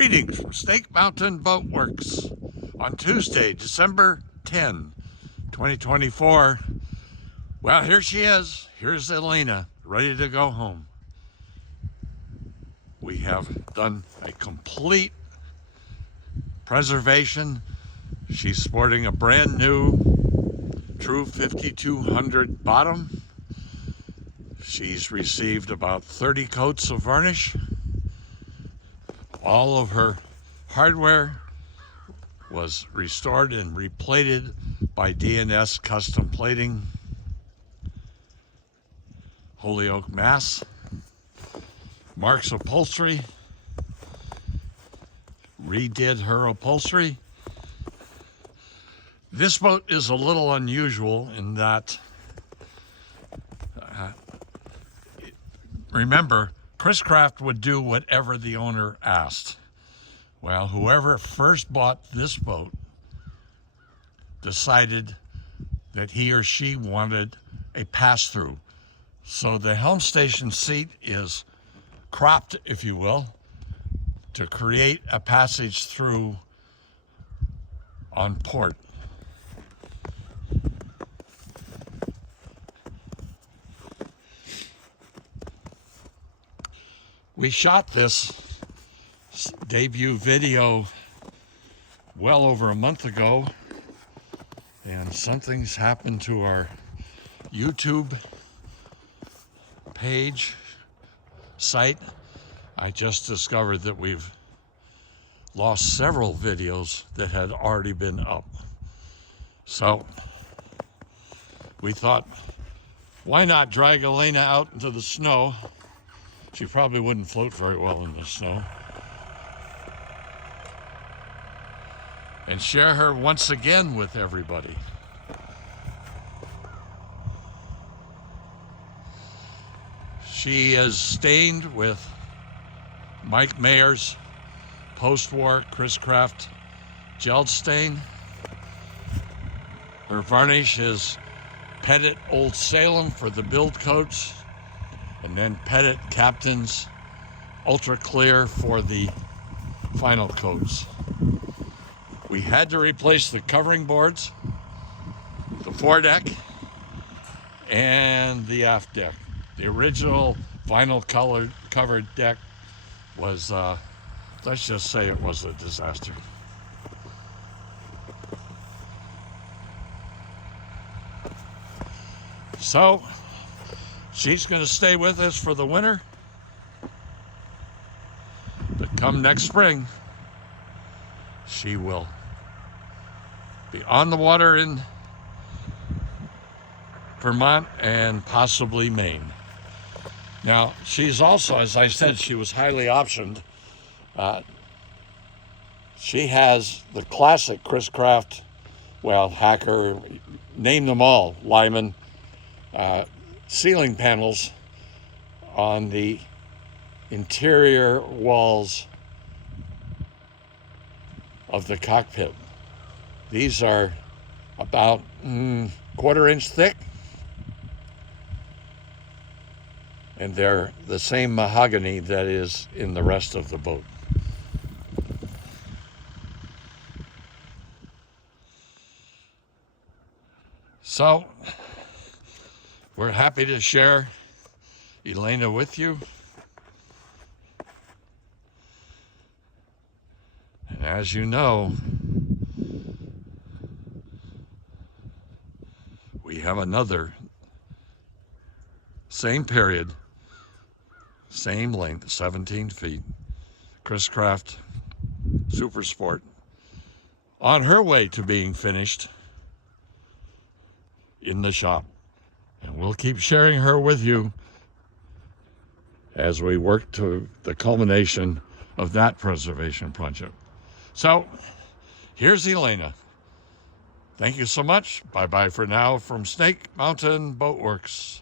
Greetings from Snake Mountain Boat Works on Tuesday, December 10, 2024. Well, here she is. Here's Elena, ready to go home. We have done a complete preservation. She's sporting a brand new true 5200 bottom. She's received about 30 coats of varnish. All of her hardware was restored and replated by D&S Custom Plating, Holyoke, Mass. Mark's Upholstery redid her upholstery. This boat is a little unusual in that, remember, Chris-Craft would do whatever the owner asked. Well, whoever first bought this boat decided that he or she wanted a pass-through. So the helm station seat is cropped, if you will, to create a passage through on port. We shot this debut video well over a month ago, and something's happened to our YouTube page site. I just discovered that we've lost several videos that had already been up. So we thought, why not drag Elena out into the snow? She probably wouldn't float very well in the snow. And share her once again with everybody. She is stained with Mike Mayer's post-war Chris-Craft gel stain. Her varnish is Pettit Old Salem for the build coats, and then Pettit Captain's Ultra Clear for the final coats. We had to replace the covering boards, the foredeck, and the aft deck. The original vinyl covered deck was, let's just say it was a disaster. So, she's going to stay with us for the winter, but come next spring, she will be on the water in Vermont and possibly Maine. Now, she's also, as I said, she was highly optioned. She has the classic Chris-Craft, well, Hacker, name them all, Lyman, ceiling panels on the interior walls of the cockpit. These are about quarter-inch thick, and they're the same mahogany that is in the rest of the boat. So, we're happy to share Elena with you. And as you know, we have another, same period, same length, 17 feet, Chris-Craft Super Sport, on her way to being finished in the shop. And we'll keep sharing her with you as we work to the culmination of that preservation project. So, here's Elena. Thank you so much. Bye-bye for now from Snake Mountain Boat Works.